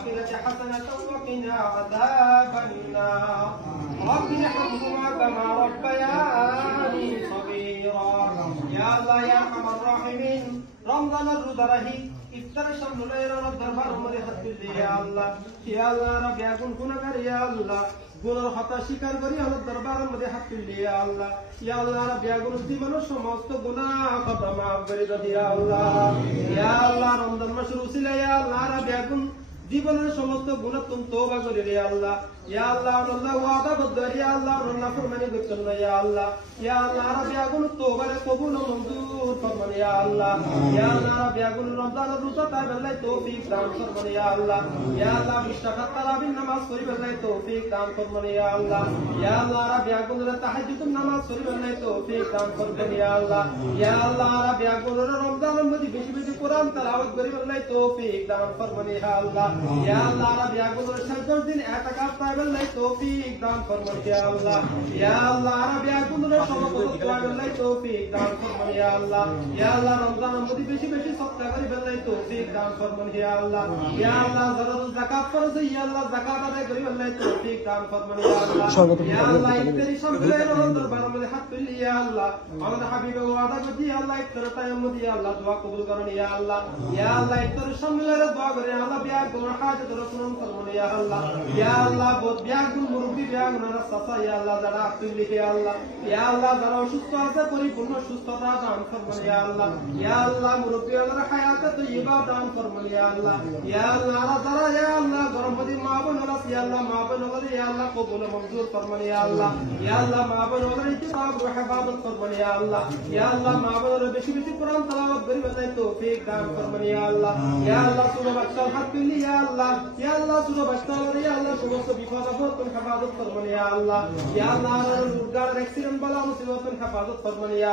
حسنة وقنا عذاب النار رب ارحمهما كما ربياني صغيرا يا الله يا أرحم الراحمين رمضان الرزرهي ইফতারের সামনে রব দরবার মধ্যে হাত তুলতে ইয়া আল্লাহ রব ইয়া গুনাহগার ইয়া আল্লাহ গুনার হতা স্বীকার করি আল্লাহ দরবার মধ্যে হাত তুলতে ইয়া আল্লাহ রব ইয়া জীবনের সমস্ত গুনাহ খতা maaf করে দাও ইয়া আল্লাহ রমজান মাস শুরু ছিল ইয়া আল্লাহ রব ইয়া জীবনের সমস্ত গুনাহ তুমি তওবা করে রে আল্লাহ ওয়াদা বদ্ধ ইয়া আল্লাহ নাফরমানি করছেন না ইয়া আল্লাহ রব ইয়া তওবার কবুল ও মঞ্জুর ফরমান ইয়া আল্লাহ রব ইয়া রমজানের রোজা তাইবেলাই তৌফিক দান ফরমান ইয়া আল্লাহ বিশাখাত তারাবির নামাজ পড়িবেলাই তৌফিক দান ফরমান ইয়া আল্লাহ রব ইয়া তাহাজ্জুদের নামাজ পড়িবেলাই তৌফিক দান ফরমান ইয়া আল্লাহ রব ইয়া রমজানের মধ্যে বেশি বেশি কোরআন তেলাওয়াত করিবেলাই তৌফিক দান ফরমান ইয়া আল্লাহ রব ইয়া 70 দিন ইতিকাফ তাইবেলাই তৌফিক দান ফরমান ইয়া আল্লাহ রব ইয়া সমাপতি তাইবেলাই তৌফিক দান ফরমান ইয়া আল্লাহ রমজানের মধ্যে বেশি বেশি সদকা করিবেলাই তৌফিক দান ফরমান ইয়া আল্লাহ যারা যাকাত ফরজ ইয়া আল্লাহ যাকাত আদায় করিবেলাই তৌফিক দান ফরমান ইয়া আল্লাহ ইফতারি সবগুলোর দরবার মধ্যে হাত তুলি ইয়া আল্লাহ আমাদের হাবিবের ওয়াদা করছি আল্লাহ ইফতার টাইম মধ্যে আল্লাহ দোয়া কবুল করুন ইয়া আল্লাহ ইফতারের সম্মিলনে দোয়া করে আল্লাহ বিয়া গুনাহ হাজত রসুন ফরমান ইয়া আল্লাহ বহুত বিয়া গুণ মুরব্বি বিয়া গুনাহ সাফা ইয়া আল্লাহ যারা তুলি ইয়া আল্লাহ যারা অসুস্থ আছে পরিপূর্ণ সুস্থতা দান ফরমান ইয়া আল্লাহ মুরব্বি ওদের হায়াতে তয়্যিবা দান ফরমান ইয়া আল্লাহ যারা ইয়া আল্লাহ গর্ভবতী মা বোন আছে ইয়া আল্লাহ মা বোন ওদের ইয়া আল্লাহ কবুল মঞ্জুর ফরমান ইয়া আল্লাহ মা বোন ওদের ইত্তিকাফ ও হেফাজত ফরমান ইয়া আল্লাহ মা বোন বেশি বেশি কোরআন তেলাওয়াত করিবেলাই তৌফিক দান ফরমান ইয়া আল্লাহ সূরা বাকারা হাত তুলি ইয়া আল্লাহ সূরা বাকারা ইয়া আল্লাহ সমস্ত বিপদ আপদ তুমি হেফাজত ফরমান ইয়া আল্লাহ রোজগার অ্যাক্সিডেন্ট বালা মুসিবত তুমি হেফাজত ফরমান ইয়া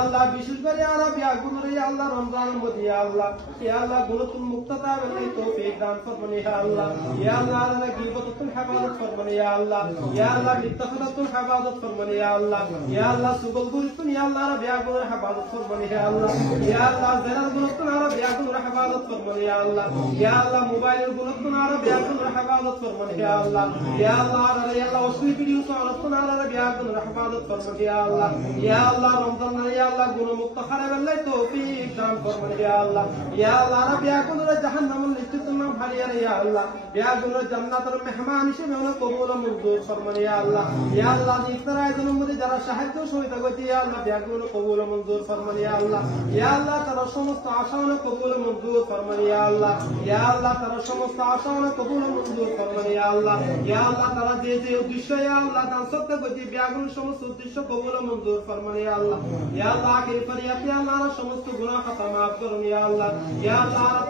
আল্লাহ বিশেষ করে আরব ইয়া গুনাহ ইয়া আল্লাহ রমজানের মধ্যে ইয়া আল্লাহ গুনাহ তুমি মুক্ত তাবেলাই তৌফিক দান ফরমান ইয়া আল্লাহ গীবত তুমি হেফাজত ফরমান ইয়া আল্লাহ মিথ্যাচার তুমি হেফাজত ফরমান ইয়া আল্লাহ সুবল গুনাহ তুমি ইয়া আল্লাহ রব ইয়া গুনাহ হেফাজত ফরমান ইয়া আল্লাহ জেনার গুনাহ তুমি রব ইয়া গুনাহ হেফাজত ফরমান ইয়া আল্লাহ মোবাইলের গুনাহ তুমি রব ইয়া গুনাহ হেফাজত ফরমান ইয়া আল্লাহ অশ্লীল ভিডিও চালানো তুমি রব ইয়া গুনাহ হেফাজত ফরমান ইয়া আল্লাহ রমজান ইয়া আল্লাহ গুনাহ মুক্ত করাবেলাই তৌফিক দান ফরমান ইয়া আল্লাহ রব ইয়া গুনাহ জাহান্নামের লিস্ট তুমি ভারিয়া ইয়া আল্লাহ গুনাহ জান্নাতের মেহমান হিসেবে আমরা কবুল মঞ্জুর ফরমান ইয়া আল্লাহ ইফতার আয়োজনের মধ্যে যারা সাহায্য সহযোগিতা করছে ইয়া আল্লাহ গুনাহ কবুল মঞ্জুর ফরমান ইয়া আল্লাহ তারা সমস্ত আশা কবুল মঞ্জুর ফরমান ইয়া আল্লাহ তারা সমস্ত আশা কবুল মঞ্জুর ফরমান ইয়া আল্লাহ তারা যে যে উদ্দেশ্য ইয়া আল্লাহ দান সত্য করছে গুনাহ সমস্ত উদ্দেশ্য কবুল মঞ্জুর ফরমান ইয়া আল্লাহ আখির ফরিয়াদ ইয়া আল্লাহ সমস্ত গুনাহ খাতা maaf করুন ইয়া আল্লাহ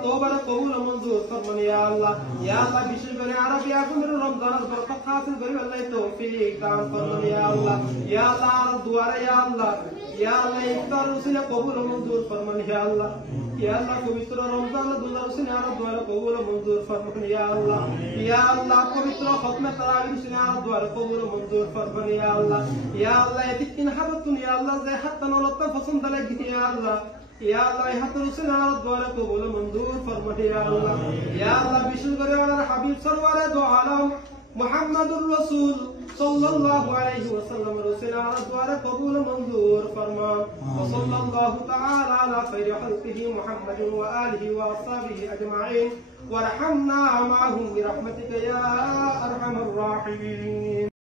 তওবার কবুল মঞ্জুর ফরমান ইয়া আল্লাহ বিশেষ করে আরবি আগুনের রমজানের বরকত হাসিল করে আল্লাহ তৌফিক দান ফরমান ইয়া আল্লাহ দুআরে ইয়া আল্লাহ ইফতার উসিলা কবুল মঞ্জুর ফরমান ইয়া আল্লাহ পবিত্র রমজানের দুআ উসিলা দুআরে কবুল মঞ্জুর ফরমান ইয়া আল্লাহ পবিত্র খতমে তারাবির উসিলা দুআরে কবুল মঞ্জুর ফরমান ইয়া আল্লাহ এতিকিন হাবতুন ইয়া আল্লাহ যে হাত্তা নলতা পছন্দ লাগে ইয়া আল্লাহ হাতের উসিলা দুআরে কবুল মঞ্জুর ফরমান ইয়া আল্লাহ বিশেষ করে আমার হাবিব সরওয়ারে দো আলম মুহাম্মাদুর রাসূল সাল্লাল্লাহু আলাইহি ওয়াসাল্লাম রসুলের দুআরে কবুল মঞ্জুর ফরমান সাল্লাল্লাহু তাআলা আলা খায়রি খালকিহি মুহাম্মাদিন ওয়া আলিহি ওয়া আসহাবিহি আজমাইন ওয়ারহামনা মাআহুম বিরহমাতিকা ইয়া আরহামার রাহিমিন।